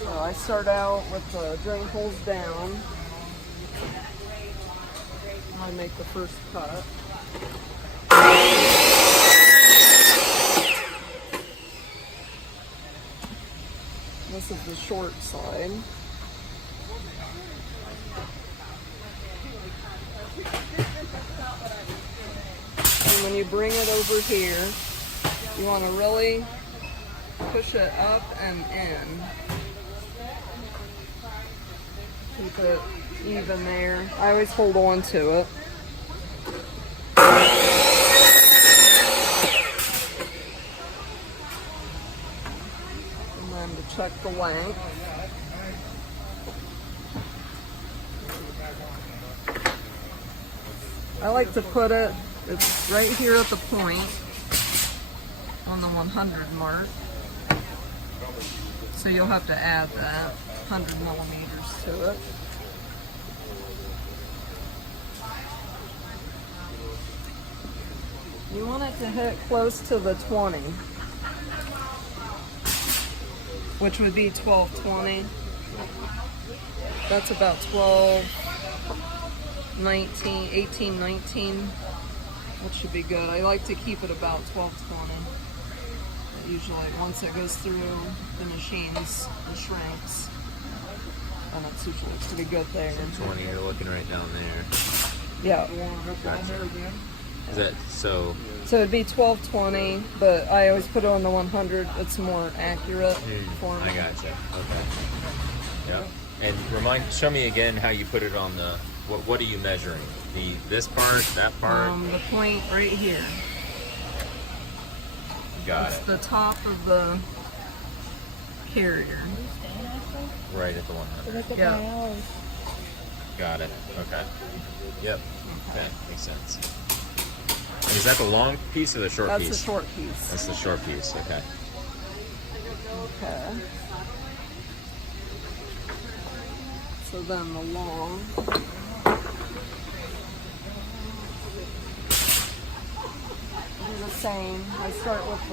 So I start out with the drain holes down. I make the first cut. This is the short side. And when you bring it over here, you want to really push it up and in. Keep it even there. I always hold on to it. And then to check the length. I like to put it, it's right here at the point on the 100 mark. So you'll have to add that 100 millimeters to it. You want it to hit close to the 20, which would be 1220. That's about 12, 19, 18, 19. That should be good. I like to keep it about 1220. Usually, once it goes through the machines, it shrinks. And it's usually pretty good there. 20, you're looking right down there. Yeah. Gotcha. Is that so? So it'd be 1220, but I always put it on the 100. It's more accurate for me. I gotcha. Okay. Yep. And show me again how you put it on the. What are you measuring? This part, that part? The point right here. Got It's it. the top of the carrier. Right at the 100. Yeah. Got it. Okay. Yep. Okay. Makes sense. And is that the long piece or the short piece? That's the short piece. That's the short piece. Okay. Okay. So then the long. Do the same. I start with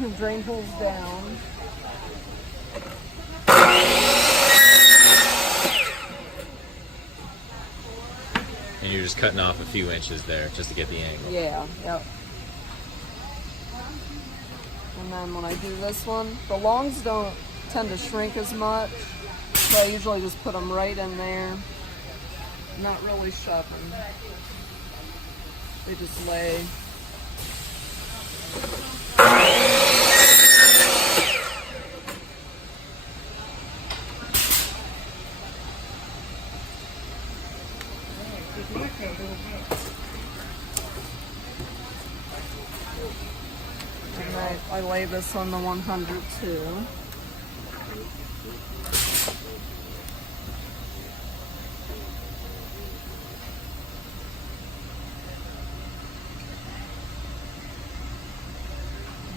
the drain holes down. And you're just cutting off a few inches there just to get the angle. Yeah, yep. And then when I do this one, the longs don't tend to shrink as much, so I usually just put them right in there. Not really shoving. They just lay. And I lay this on the 100 too.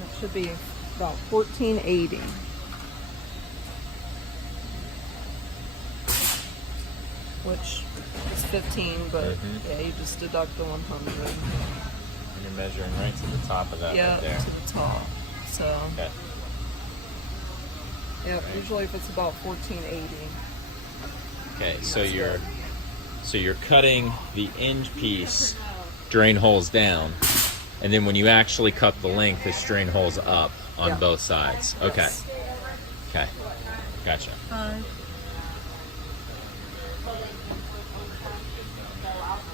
It should be about 1480. Which is 15, but yeah, you just deduct the 100. And you're measuring right to the top of that Yeah, right there. to the top. So, Okay. yeah, usually if it's about 1480. Okay, so you're cutting the end piece drain holes down, and then when you actually cut the length, it's drain holes up on both sides. Okay. Yes. Okay. Gotcha.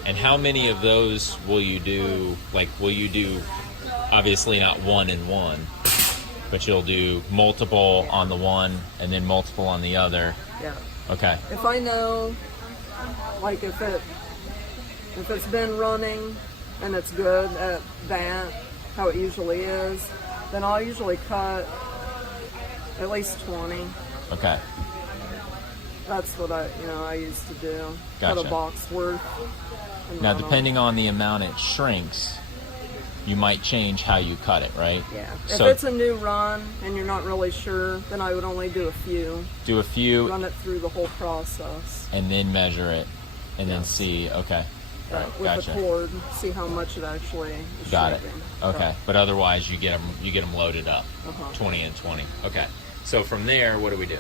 And how many of those will you do? Like, will you do, obviously not one and one, but you'll do multiple on the one and then multiple on the other? Yeah. Okay. If I know, like if it's been running and it's good at that, how it usually is, then I'll usually cut at least 20. Okay. That's what I used to do. Gotcha. Cut a box worth. and Now, run 'em. depending on the amount it shrinks, you might change how you cut it, right? Yeah. If So it's a new run and you're not really sure, then I would only do a few. do a few Run it through the whole process. and then measure it and then Yes. see. Okay. All right, With gotcha. the cord, see how much it actually is Got it. shrinking. Okay. But otherwise, you get them loaded up, Uh-huh. 20 and 20. Okay. So from there, what do we do?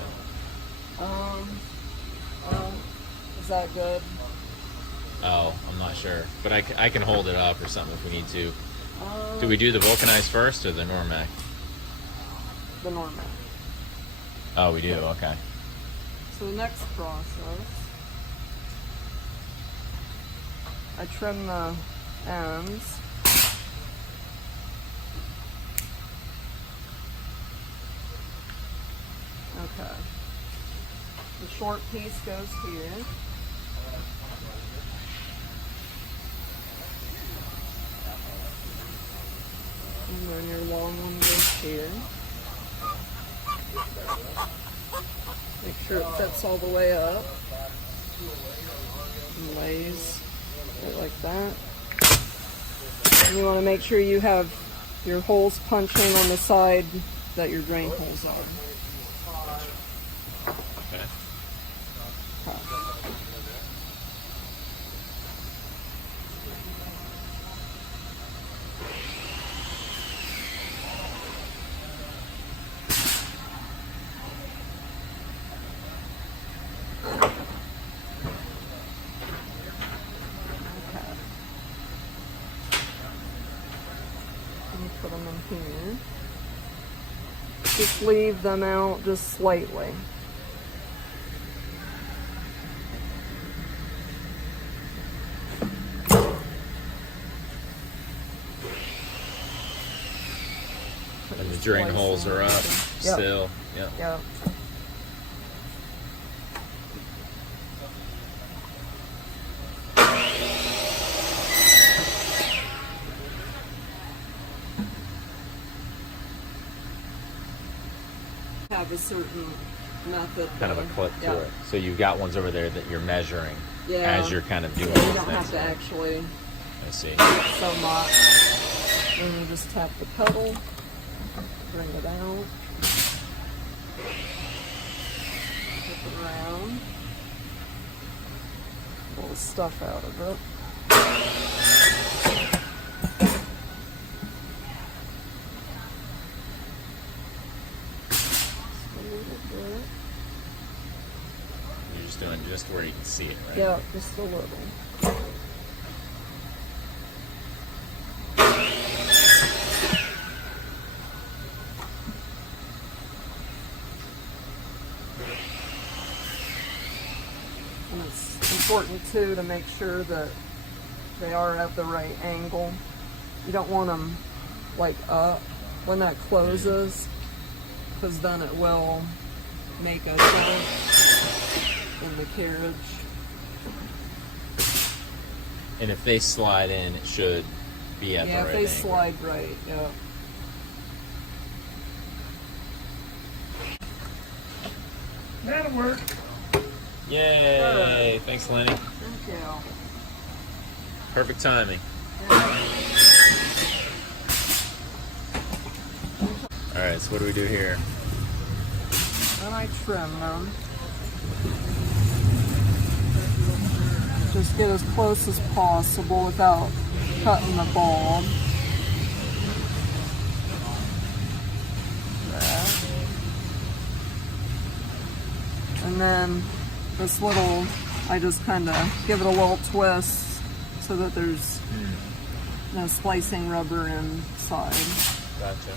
Is that good? Oh, I'm not sure, but I can hold it up or something if we need to. Do we do the vulcanize first or the Normec? The Normec. Oh, we do. Okay. So the next process, I trim the ends. Okay. The short piece goes here. And then your long one goes here. Make sure it fits all the way up. And lays it like that. And you want to make sure you have your holes punching on the side that your drain holes are. Okay. Put them in here. Just leave them out just slightly. And the drain holes are up still. Yep. Yep. Have a certain method. Kind of a clip to it. So you've got ones over there that you're measuring as you're kind of doing You this don't have next to one. actually I see. so much. And you just tap the pedal, bring it out, flip it around, pull the stuff out of it. You're just doing just where you can see it, right? Yeah, just a little. And it's important too to make sure that they are at the right angle. You don't want them like up when that closes, because then it will make a dent in the carriage. And if they slide in, it should be at the right Yeah, if they angle. slide right, yeah. That'll work. Yay! Thanks, Lenny. Thank you. Perfect timing. All right, so what do we do here? Then I trim them. Just get as close as possible without cutting the bulb. That. And then this little, I just kind of give it a little twist so that there's no splicing rubber inside. Gotcha.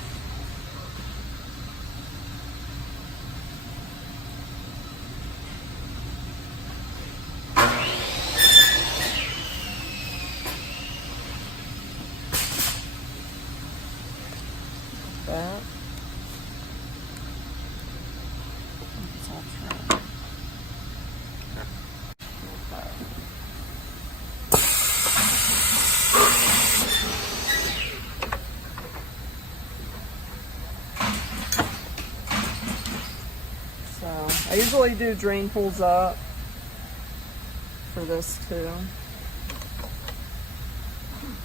That. It's all trimmed. So I usually do drain holes up for this too.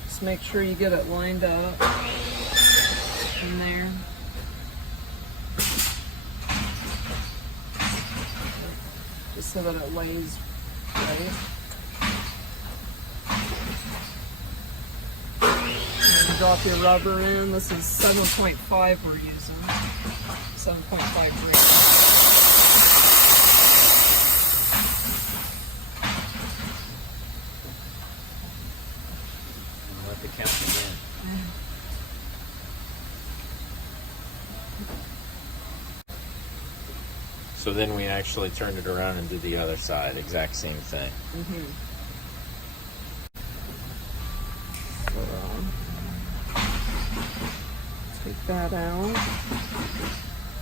Just make sure you get it lined up in there. Just so that it lays right. And then drop your rubber in. This is 7.5 we're using. 7.5 drain. Let the count begin. So then we actually turned it around and did the other side, exact same thing. Take that out.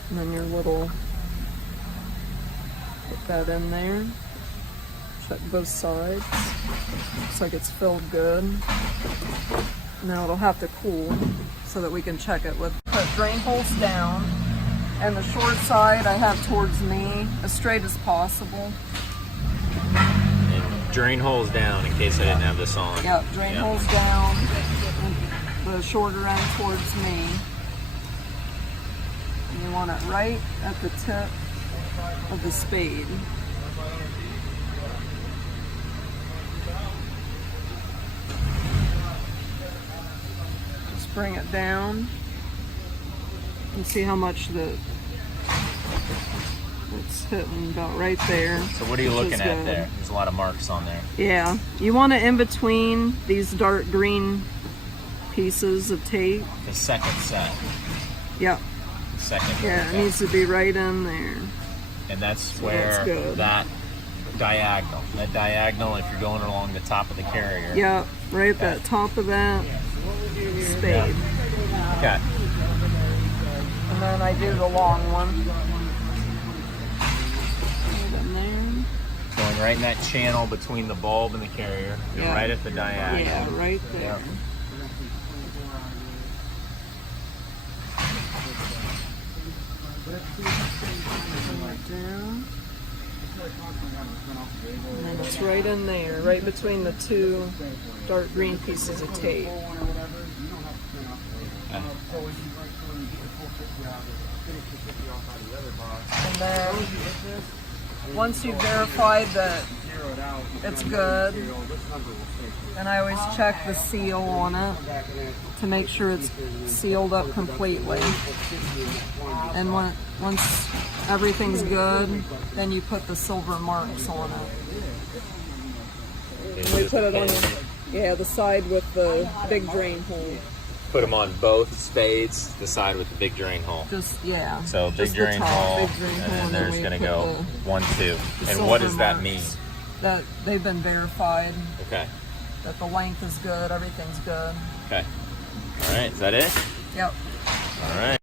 And then your little, put that in there. Check both sides. Looks like it's filled good. Now it'll have to cool so that we can check it with, put drain holes down. And the short side I have towards me, as straight as possible. And drain holes down in case I didn't have this on. Yep, drain holes down, and the shorter end towards me. And you want it right at the tip of the spade. Just bring it down and see how much it's hitting, about right there. So what are you looking at there? There's a lot of marks on there. Yeah, you want it in between these dark green pieces of tape. The second set. Yep. The second. Yeah, it needs to be right in there. And that's where that diagonal, if you're going along the top of the carrier. Yep, right at that top of that spade. Okay. And then I do the long one. Right in there. Going right in that channel between the bulb and the carrier. You're right at the diagonal. Yeah, right there. Yep. Down. And then it's right in there, right between the two dark green pieces of tape. And then once you've verified that it's good, and I always check the seal on it to make sure it's sealed up completely. And once everything's good, then you put the silver marks on it. And we put it on the side with the big drain hole. Put them on both spades, the side with the big drain hole. just So big the drain hole, big drain hole, and then there's we going to put go the 1, 2. And silver what does that marks. mean? That they've been verified, Okay. that the length is good, everything's good. Okay. All right. Is that it? Yep. All right.